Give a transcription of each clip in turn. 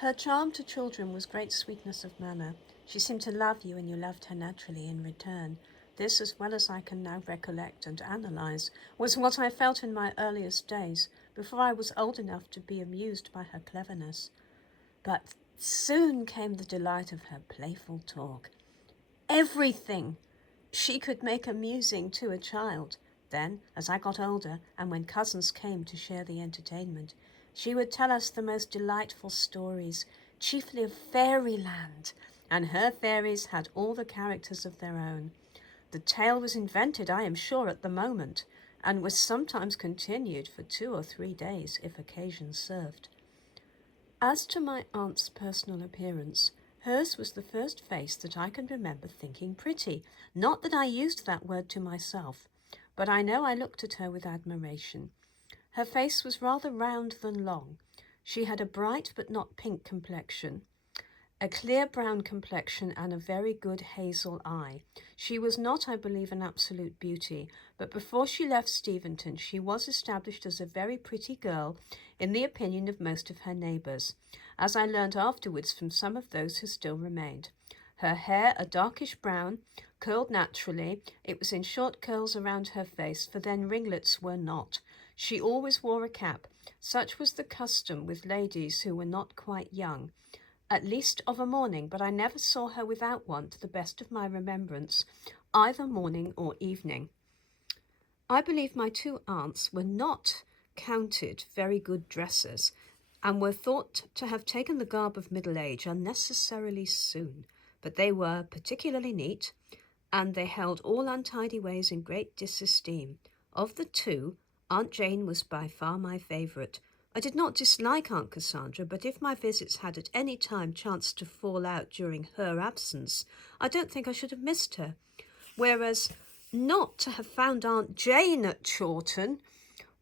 Her charm to children was great sweetness of manner. She seemed to love you, and you loved her naturally in return. This, as well as I can now recollect and analyze, was what I felt in my earliest days, before I was old enough to be amused by her cleverness. But soon came the delight of her playful talk. Everything she could make amusing to a child. Then, as I got older, and when cousins came to share the entertainment, she would tell us the most delightful stories, chiefly of fairyland, and her fairies had all the characters of their own. The tale was invented, I am sure, at the moment, and was sometimes continued for 2 or 3 days, if occasion served. As to my aunt's personal appearance, hers was the first face that I can remember thinking pretty. Not that I used that word to myself, but I know I looked at her with admiration. Her face was rather round than long. She had a bright but not pink complexion, a clear brown complexion, and a very good hazel eye. She was not, I believe, an absolute beauty, but before she left Steventon she was established as a very pretty girl in the opinion of most of her neighbours, as I learnt afterwards from some of those who still remained. Her hair, a darkish brown, curled naturally. It was in short curls around her face, for then ringlets were not. She always wore a cap. Such was the custom with ladies who were not quite young, at least of a morning, but I never saw her without one, to the best of my remembrance, either morning or evening. I believe my two aunts were not counted very good dressers, and were thought to have taken the garb of middle age unnecessarily soon, but they were particularly neat, and they held all untidy ways in great disesteem. Of the two, Aunt Jane was by far my favourite. I did not dislike Aunt Cassandra, but if my visits had at any time chanced to fall out during her absence, I don't think I should have missed her. Whereas not to have found Aunt Jane at Chawton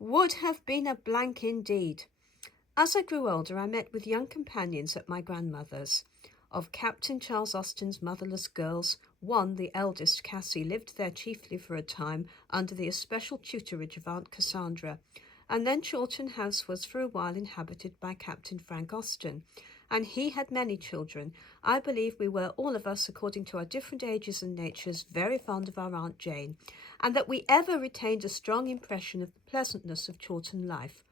would have been a blank indeed. As I grew older, I met with young companions at my grandmother's. Of Captain Charles Austen's motherless girls, one, the eldest, Cassie, lived there chiefly for a time under the especial tutorage of Aunt Cassandra, and then Chawton House was for a while inhabited by Captain Frank Austen, and he had many children. I believe we were all of us, according to our different ages and natures, very fond of our Aunt Jane, and that we ever retained a strong impression of the pleasantness of Chawton life.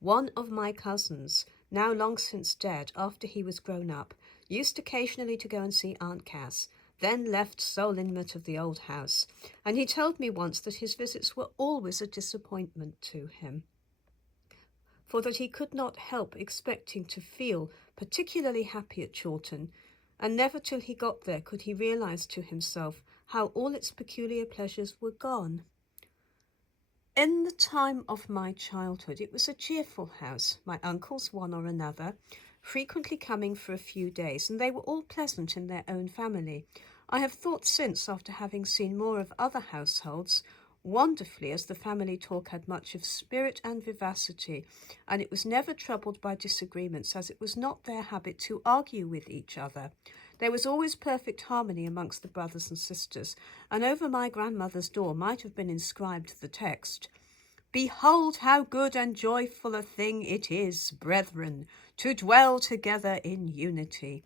One of my cousins, now long since dead, after he was grown up, used occasionally to go and see Aunt Cass, then left sole inmate of the old house, and he told me once that his visits were always a disappointment to him, for that he could not help expecting to feel particularly happy at Chawton, and never till he got there could he realize to himself how all its peculiar pleasures were gone. In the time of my childhood, it was a cheerful house, my uncles one or another, frequently coming for a few days, and they were all pleasant in their own family. I have thought since, after having seen more of other households, wonderfully, as the family talk had much of spirit and vivacity, and it was never troubled by disagreements, as it was not their habit to argue with each other. There was always perfect harmony amongst the brothers and sisters, and over my grandmother's door might have been inscribed the text, "Behold how good and joyful a thing it is, brethren, to dwell together in unity."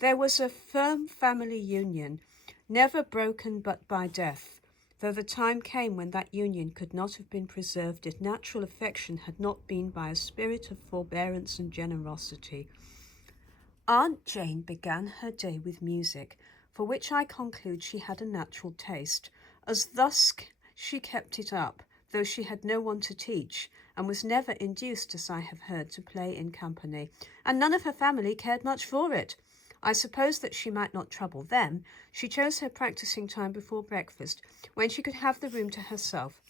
There was a firm family union, never broken but by death, though the time came when that union could not have been preserved if natural affection had not been by a spirit of forbearance and generosity. Aunt Jane began her day with music, for which I conclude she had a natural taste, as thus she kept it up, though she had no one to teach, and was never induced, as I have heard, to play in company, and none of her family cared much for it. I suppose that she might not trouble them. She chose her practising time before breakfast, when she could have the room to herself.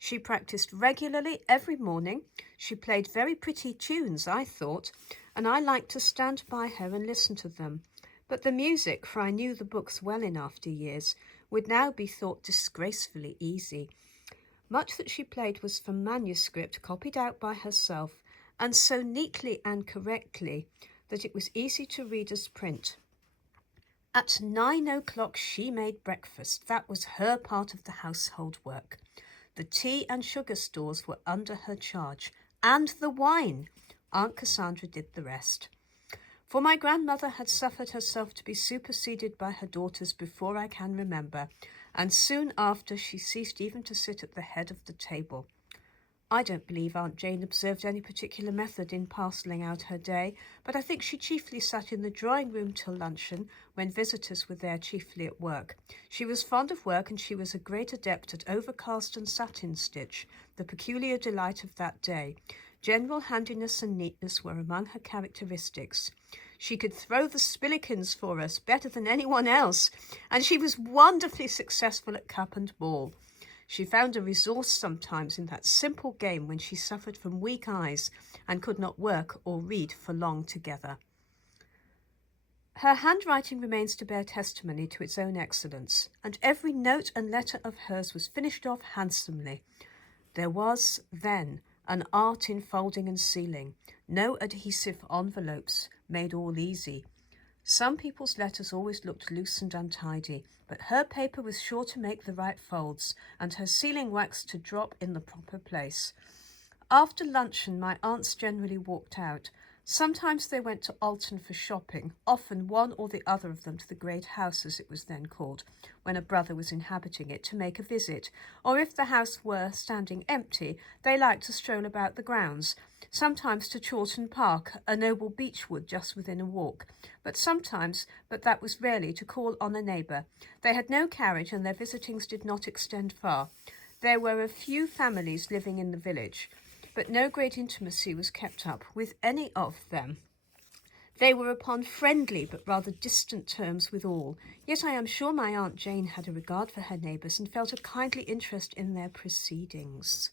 She practised regularly every morning. She played very pretty tunes, I thought, and I liked to stand by her and listen to them. But the music, for I knew the books well in after years, would now be thought disgracefully easy. Much that she played was from manuscript copied out by herself, and so neatly and correctly that it was easy to read as print. At 9 o'clock she made breakfast. That was her part of the household work. The tea and sugar stores were under her charge, and the wine. Aunt Cassandra did the rest. For my grandmother had suffered herself to be superseded by her daughters before I can remember, and soon after she ceased even to sit at the head of the table. I don't believe Aunt Jane observed any particular method in parcelling out her day, but I think she chiefly sat in the drawing-room till luncheon, when visitors were there chiefly at work. She was fond of work, and she was a great adept at overcast and satin stitch, the peculiar delight of that day. General handiness and neatness were among her characteristics. She could throw the spillikins for us better than anyone else, and she was wonderfully successful at cup and ball. She found a resource sometimes in that simple game when she suffered from weak eyes and could not work or read for long together. Her handwriting remains to bear testimony to its own excellence, and every note and letter of hers was finished off handsomely. There was, then, an art in folding and sealing. No adhesive envelopes made all easy. Some people's letters always looked loose and untidy, but her paper was sure to make the right folds, and her sealing wax to drop in the proper place. After luncheon, my aunts generally walked out. Sometimes they went to Alton for shopping, often one or the other of them to the great house, as it was then called, when a brother was inhabiting it, to make a visit, or if the house were standing empty, they liked to stroll about the grounds, sometimes to Chawton Park, a noble beech wood just within a walk, but that was rarely, to call on a neighbour. They had no carriage, and their visitings did not extend far. There were a few families living in the village, but no great intimacy was kept up with any of them. They were upon friendly but rather distant terms with all, yet I am sure my Aunt Jane had a regard for her neighbours and felt a kindly interest in their proceedings.